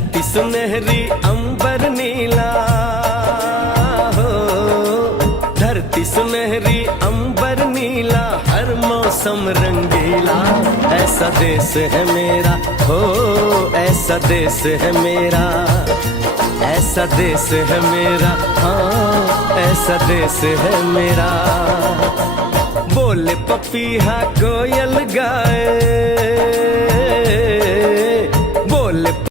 धरती सुनहरी अंबर नीला हो, धरती सुनहरी अंबर नीला, हर मौसम रंगीला। ऐसा देश है मेरा हो, ऐसा देश है मेरा, ऐसा देश है मेरा, हाँ ऐसा देश है मेरा। बोले पपीहा कोयल गाए